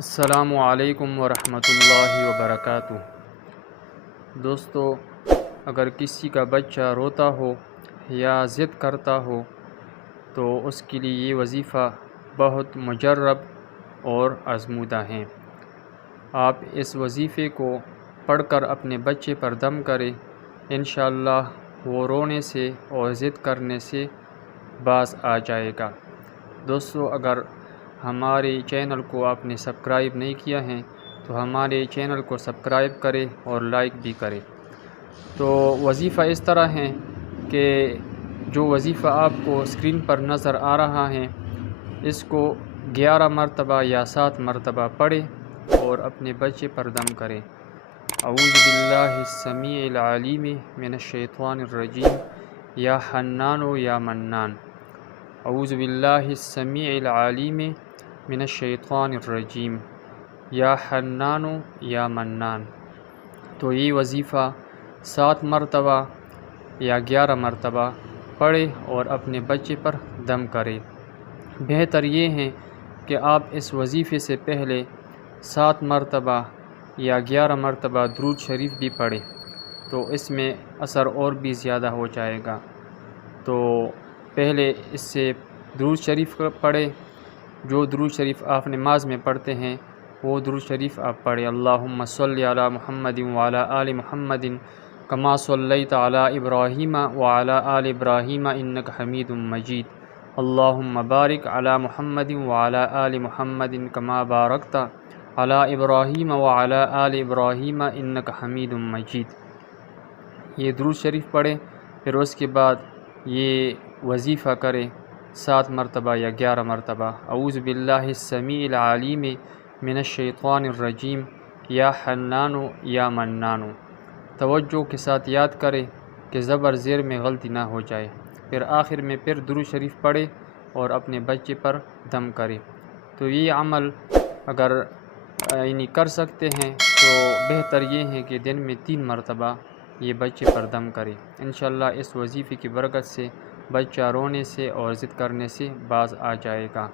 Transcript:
السلام علیکم ورحمۃ اللہ وبرکاتہ۔ دوستو، اگر کسی کا بچہ روتا ہو یا ضد کرتا ہو تو اس کے لیے یہ وظیفہ بہت مجرب اور آزمودہ ہیں۔ آپ اس وظیفے کو پڑھ کر اپنے بچے پر دم کریں، انشاءاللہ وہ رونے سے اور ضد کرنے سے باز آ جائے گا۔ دوستو، اگر ہمارے چینل کو آپ نے سبسکرائب نہیں کیا ہے تو ہمارے چینل کو سبسکرائب کریں اور لائک بھی کریں۔ تو وظیفہ اس طرح ہے کہ جو وظیفہ آپ کو اسکرین پر نظر آ رہا ہے اس کو 11 مرتبہ یا 7 مرتبہ پڑھیں اور اپنے بچے پر دم کریں۔ اعوذ باللہ السمیع العلیم من الشیطان الرجیم یا حنان یا منان۔ اعوذ باللہ السمیع العلیم من الشیطان الرجیم یا حنان یا منان۔ تو یہ وظیفہ 7 مرتبہ یا 11 مرتبہ پڑھیں اور اپنے بچے پر دم کریں۔ بہتر یہ ہے کہ آپ اس وظیفے سے پہلے 7 مرتبہ یا 11 مرتبہ درود شریف بھی پڑھیں تو اس میں اثر اور بھی زیادہ ہو جائے گا۔ تو پہلے اس سے درود شریف پڑھیں۔ جو درود شریف آپ نماز میں پڑھتے ہیں وہ درود شریف آپ پڑھیں۔ اللہم صلی علی محمد وعلی آل محمد کما صلیت علی ابراہیم وعلی آل ابراہیم انک حمید مجید۔ اللہم بارک علی محمد وعلی آل محمد کما بارکت علی ابراہیم وعلی آل ابراہیم انک حمید مجید۔ یہ درود شریف پڑھیں، پھر اس کے بعد یہ وظیفہ کریں 7 مرتبہ یا 11 مرتبہ۔ اعوذ باللہ السمیع العلیم من الشیطان الرجیم یا حنان یا منان۔ توجہ کے ساتھ یاد کریں کہ زبر زیر میں غلطی نہ ہو جائے۔ پھر آخر میں پھر درود شریف پڑھیں اور اپنے بچے پر دم کریں۔ تو یہ عمل اگر کر سکتے ہیں تو بہتر یہ ہے کہ دن میں 3 مرتبہ یہ بچے پر دم کریں۔ انشاءاللہ اس وظیفے کی برکت سے بچہ رونے سے اور ضد کرنے سے باز آ جائے گا۔